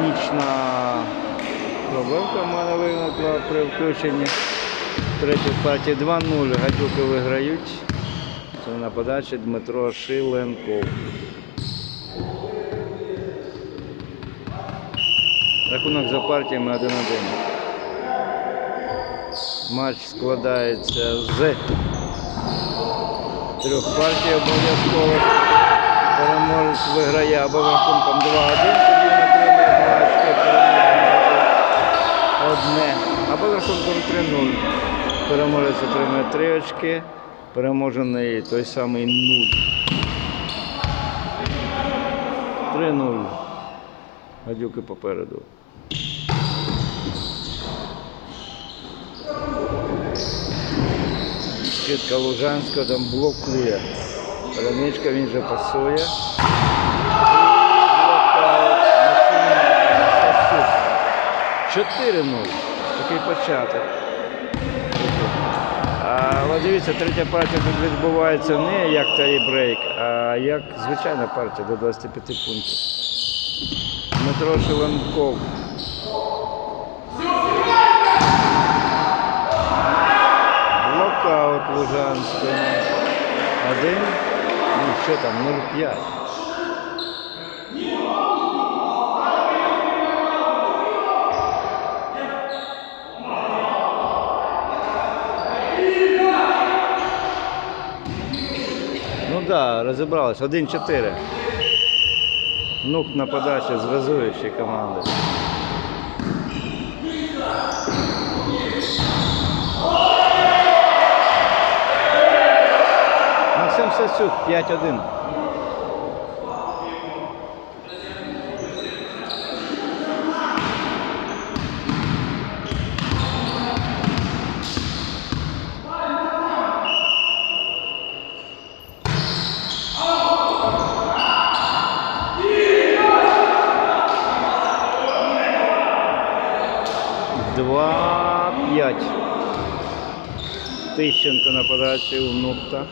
технічна проблемка в мене виникла при включенні третьої партії 2-0. Гадюки виграють. Це на подачі Дмитро Шиленков. Рахунок за партіями 1-1. Матч складається з трьох партій обов'язково. Переможець виграє або рахунком 2-1, тоді він отримує 2 очки, переможець одне, або рахунком 3-0. Переможець отримує 3 очки, переможений той самий 0. 3-0. Гадюки попереду. Щитка Лужанського там блокує. Раничка він же пасує. 4-0. Такий початок. Але дивіться, третя партія тут відбувається не як тайбрейк, а як звичайна партія до 25 пунктів. Дмитро Шиленков. Блокаут Лужанського. Один. Ну що там, 0,5. Ну так, да, розібралися. 1-4. Нук на подачі зв'язуючої команди. Максим Сасюк 5-1. Тищенко на подачі у Нухта.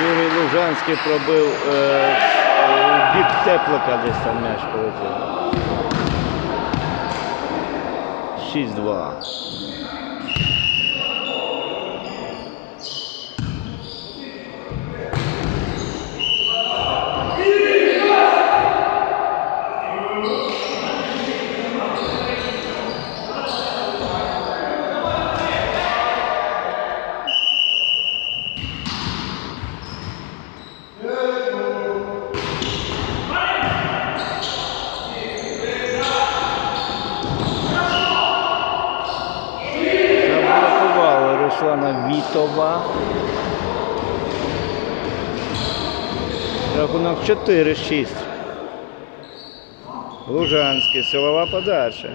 Юрій Лужанський пробив е, е, бік теплика десь там м'яч полетів. 6-2. Руслана Рахунок 4-6. Лужанський, силова подача.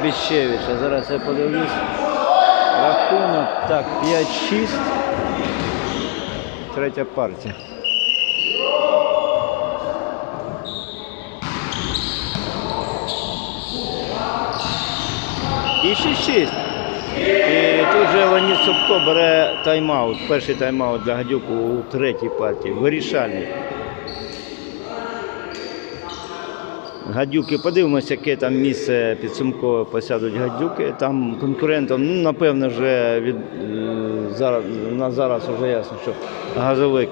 Скидка Вабіщевича. Зараз я подивлюсь. Рахунок так, 5-6. Третя партія. І 6-6. І тут же Леонід Собко бере тайм-аут. Перший тайм-аут для гадюку у третій партії. Вирішальний. Гадюки, подивимося, яке там місце підсумкове посядуть гадюки. Там конкурентом, ну, напевно, вже від, е, зараз, на зараз вже ясно, що газовик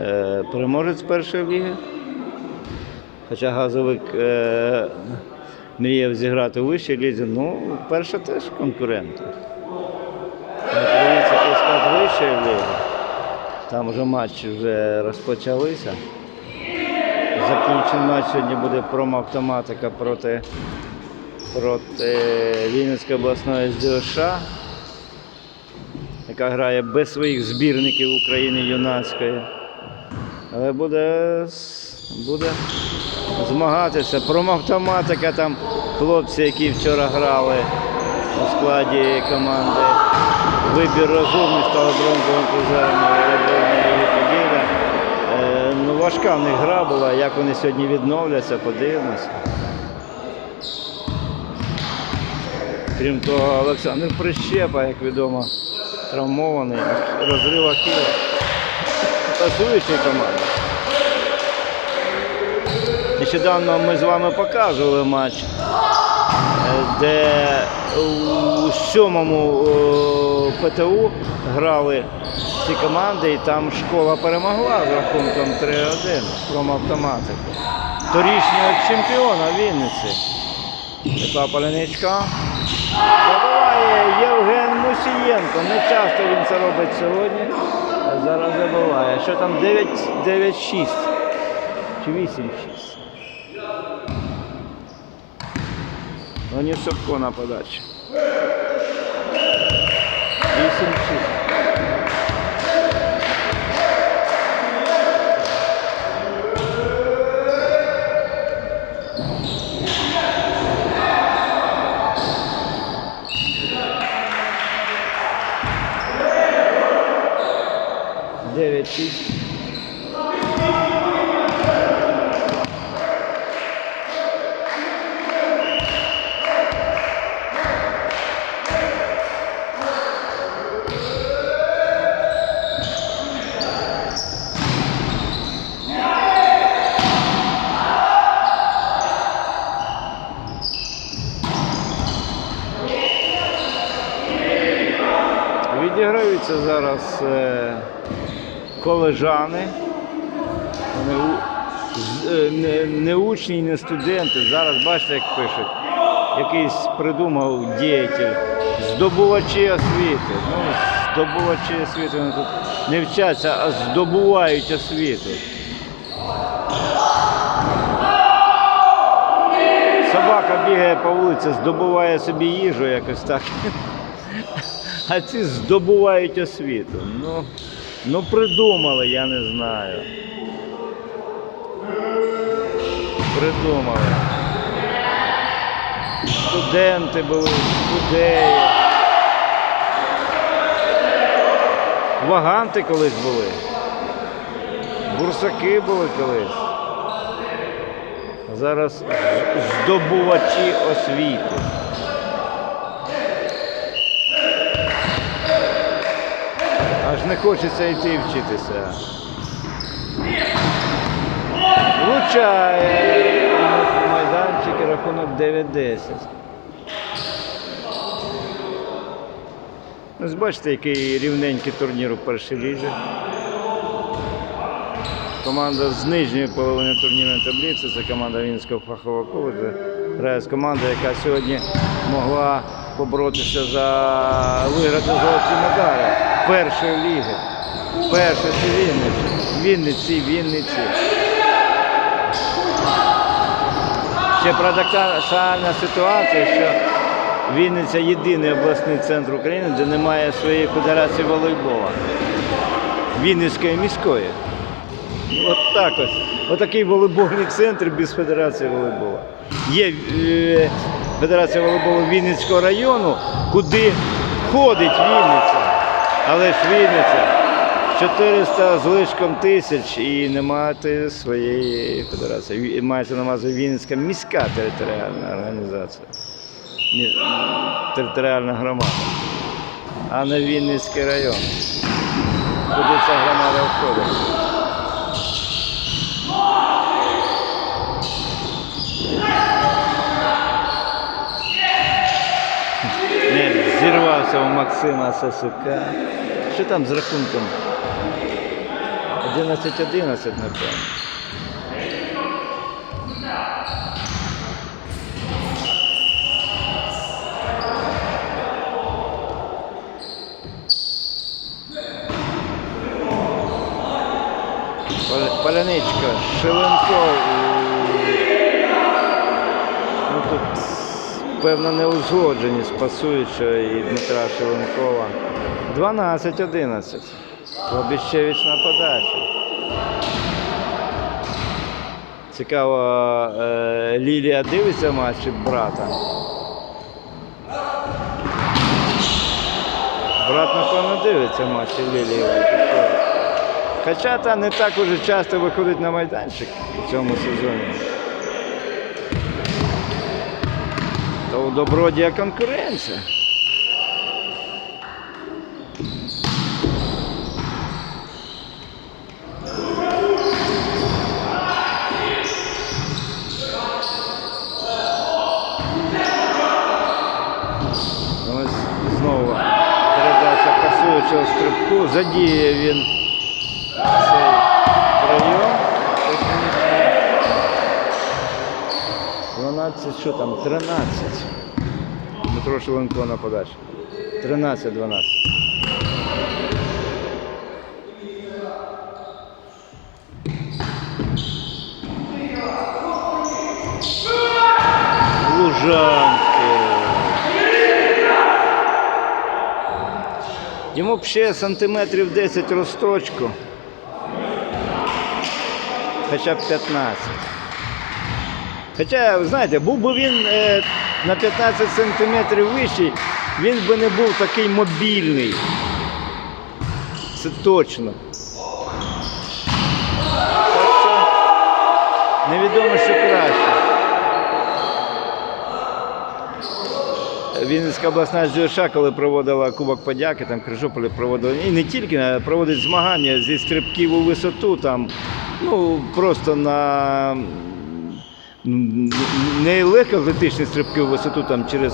е, переможець першої ліги. Хоча газовик е, мріяв зіграти у вищій лізі, ну, перша теж конкурент. Який вищої ліги. Там вже матчі вже розпочалися. Заключний матч сьогодні буде промоавтоматика проти, проти Вінницької обласної СДШ, яка грає без своїх збірників України юнацької. Але буде, буде змагатися. Промоавтоматика там хлопці, які вчора грали у складі команди. Вибір розумний став бронзовим призером важка в них гра була, як вони сьогодні відновляться, подивимося. Крім того, Олександр Прищепа, як відомо, травмований, розрив Ахіла. Пасуючий команда. Нещодавно ми з вами показували матч, де у сьомому е, ПТУ грали ці команди, і там школа перемогла з рахунком 3-1 промавтоматику. Торічнього чемпіона Вінниці. Така паленичка. Забиває Євген Мусієнко. Не часто він це робить сьогодні. А зараз забиває. Що там 9 9-6 чи 8-6. Леонід Собко на подачі. 8-6. Дев'ять шість. Відіграються зараз е, колежани. Вони е, не, не учні, і не студенти. Зараз бачите, як пишуть. Якийсь придумав діятель. Здобувачі освіти. Ну, здобувачі освіти вони тут не вчаться, а здобувають освіту. Собака бігає по вулиці, здобуває собі їжу якось так. А ці здобувають освіту. Ну, ну придумали, я не знаю. Придумали. Студенти були, студеї. Ваганти колись були. Бурсаки були колись. Зараз здобувачі освіти. Не хочеться йти вчитися. Влучає майданчик і рахунок 9-10. Ось бачите, який рівненький турнір у першій лізі. Команда з нижньої половини турнірної таблиці, це команда Вінського фахового коледжу. Грає з командою, яка сьогодні могла поборотися за виграти золоті медалі першої ліги. Перша це Вінниці. Вінниці, Вінниці. Ще парадоксальна ситуація, що Вінниця єдиний обласний центр України, де немає своєї федерації волейбола. Вінницької міської. От так ось. Отакий волейбольний центр без Федерації волейболу. Є е, Федерація волейболу Вінницького району, куди входить Вінниця. Але ж Вінниця 400 з лишком тисяч і не мати своєї федерації. Мається на увазі Вінницька міська територіальна організація. Територіальна громада, а не Вінницький район. Куди ця громада входить? Зірвався у Максима Сасука. Що там з рахунком? 11-11, напевно. Пал- Паляничка, Шеленков. Певна неузгодженість пасуючого і Дмитра Шеленкова. 12-11. Лобіщевич на подачі. Цікаво, е, Лілія дивиться матчі брата. Брат, напевно, дивиться матчі Лілії. Хоча та не так уже часто виходить на майданчик у цьому сезоні. То у добродія конкуренція. Ось знову передача пасуючого стрибку. Задіє він Що там, 13. Дмитро Шеленко на подачі. 13-12. Лужанки. Йому б ще сантиметрів 10 розстрочку. Хоча б 15. Хоча, знаєте, був би він е, на 15 сантиметрів вищий, він би не був такий мобільний. Це точно. Невідомо, що краще. Вінницька обласна ЖШ, коли проводила Кубок подяки, там Крижополі проводила, і не тільки а проводить змагання зі стрибків у висоту, там, ну, просто на м, не легкоатлетичні стрибки у висоту там через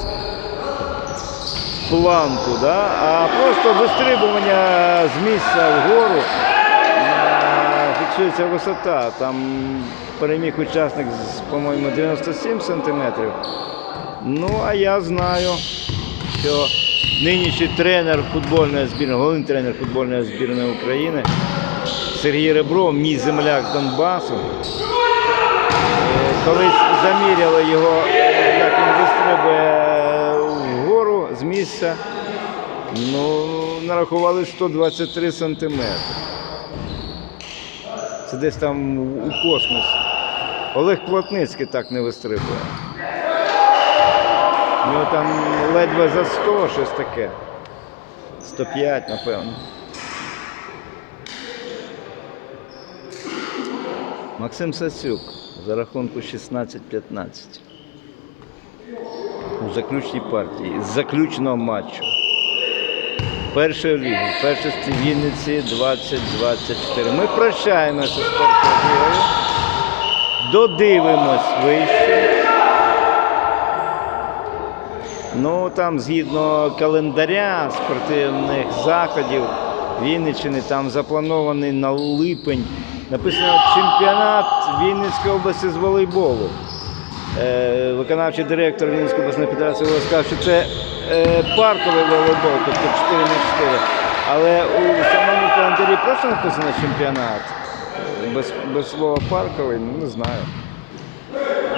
планку, да? а просто вистрибування з місця вгору е, фіксується висота. Там переміг учасник по-моєму, 97 сантиметрів. Ну, а я знаю, що нинішній тренер футбольної збірної, головний тренер футбольної збірної України Сергій Ребров, мій земляк Донбасу. Колись заміряли його, як він вистрибує вгору з місця. Ну, нарахували 123 сантиметри. Це десь там у космосі. Олег Плотницький так не вистрибує. У нього там ледве за 100 щось таке. 105, напевно. Максим Сасюк за рахунку 16-15. У заключній партії з заключного матчу. Першої ліги, першості Вінниці 2024. Ми прощаємося з першою лігою. Додивимось вище. Ну там згідно календаря спортивних заходів Вінниччини там запланований на липень. Написано чемпіонат Вінницької області з волейболу. Е, виконавчий директор Вінницької обласної федерації сказав, що це е, парковий волейбол, тобто 4 на 4. Але у самому календарі просто написано чемпіонат. Без, без слова парковий, ну не знаю.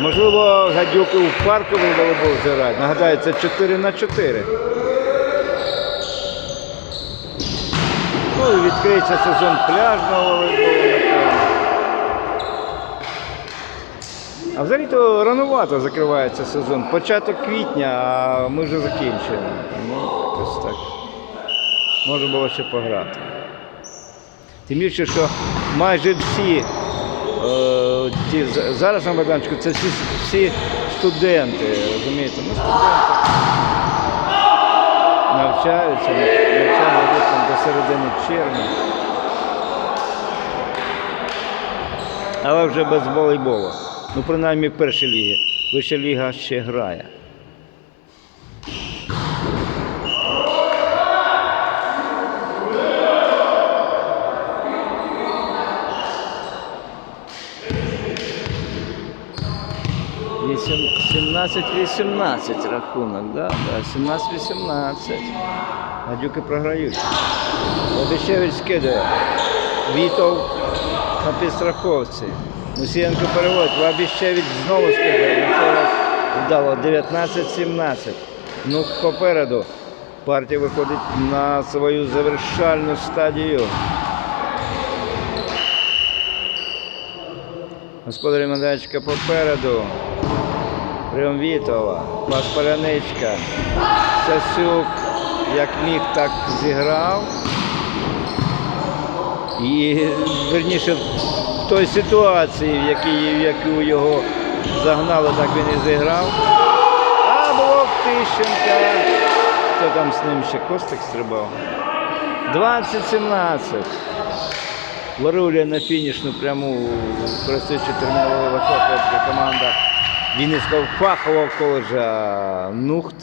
Можливо, гадюки у парковий волейбол зіграють. Нагадаю, це 4 на 4. Ну і відкриється сезон пляжного волейболу. А взагалі-то ранувато закривається сезон. Початок квітня, а ми вже закінчуємо. Ну, якось так. Може було ще пограти. Тим більше, що майже всі е, ті, зараз на майданчику це всі, всі студенти, розумієте? Ну, студенти навчаються, навчання там до середини червня. Але вже без волейболу. Ну, принаймні перші ліги. Вища ліга ще грає. 17-18 рахунок, да? Да, 17-18. Гадюки програють. Обіщевич скидає. Вітов на підстраховці. Мусієнко переводить. Лабіщевич знову скидає. Цей раз вдало 19-17. Ну, попереду. Партія виходить на свою завершальну стадію. Господарі Медачка попереду. Прийом Вітова. Пас Сасюк як міг, так зіграв. І верніше в той ситуації, в якій, в яку його загнали, так він і зіграв. А блок Тищенка. Хто там з ним ще Костик стрибав? 20-17. Ларуля на фінішну пряму, користуючи терміновою високою команда Вінницького фахового коледжа Нухт,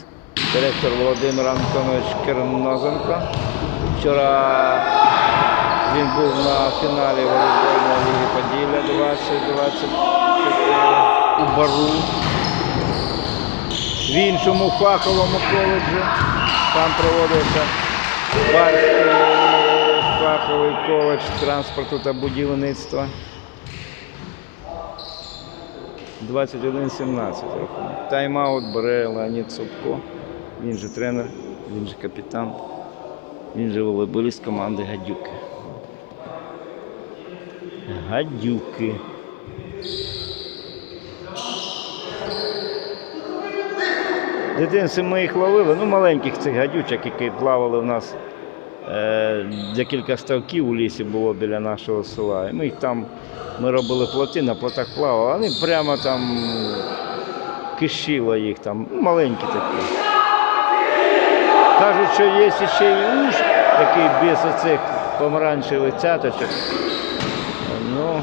директор Володимир Антонович Кернозенко. Вчора він був на фіналі волейбольної ліги Поділля 2024 у Бару. В іншому фаховому коледжі там проводився Барський фаховий коледж транспорту та будівництва. 21-17 рахунок. Тайм-аут бере Леонід Собко. Він же тренер, він же капітан, він же волейболіст команди Гадюки. Гадюки. Дитинці ми їх ловили, ну маленьких цих гадючок, які плавали у нас декілька ставків у лісі було біля нашого села. І ми там, ми робили плоти, на плотах плавали, вони прямо там кишіло їх там, ну, маленькі такі. Кажуть, що є ще й уж такий без оцих помаранчевих цяточок. Ну,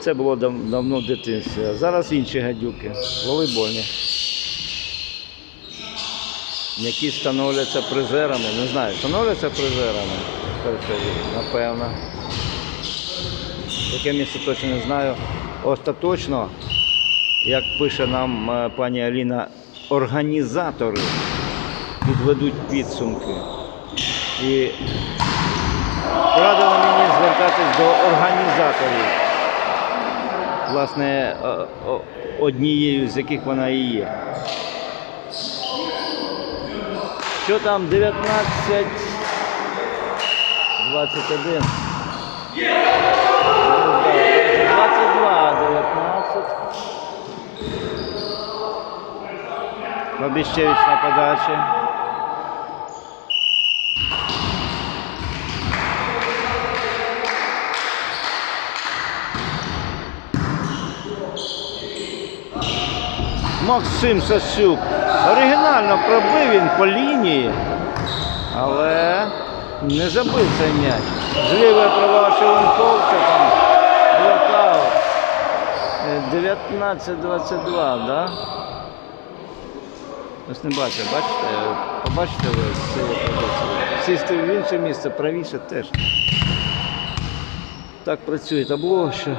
це було дав- давно в дитинстві. А зараз інші гадюки, волейбольні. Які становляться призерами. Не знаю, становляться призерами. Напевно. Яке місце точно не знаю. Остаточно, як пише нам е, пані Аліна, організатори підведуть підсумки. І порадили мені звертатись до організаторів. Власне, о- о- однією з яких вона і є. Що там 19 21? 22, 19. Бабіщевич на подачі. Максим Сасюк. Оригінально пробив він по лінії, але не забив цей м'яч. Зліва права Шеленков, там блокаут. Е, 19-22, да? Ось не бачу, бачите? Побачите ви. Сісти в інше місце, правіше теж. Так працює табло, що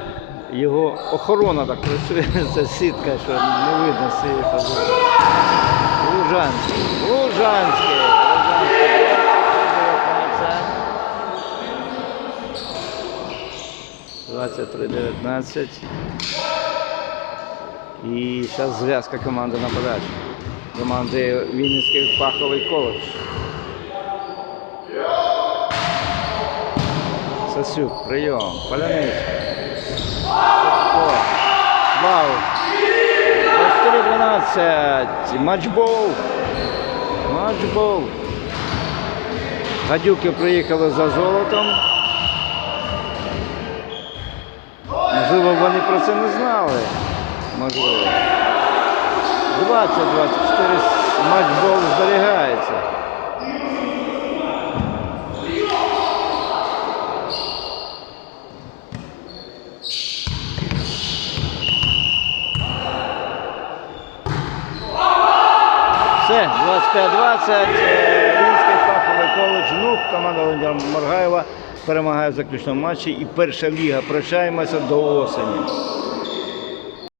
його охорона так працює, сітка, що не видно з цієї позиції. Лужанський, Лужанський, Лужанський, 23-19. 23-19. І зараз зв'язка команди на подачі. Команди Вінницький фаховий коледж. Сасюк, прийом, Поляничка. Бау. 23-12. Матчбол. Матчбол. Гадюки приїхали за золотом. Можливо, вони про це не знали. Можливо. 20-24 матчбол зберігається. 25-20. Рівський Львівський фаховий коледж Ну, команда Володимира Маргаєва перемагає в заключному матчі. І перша ліга. Прощаємося до осені.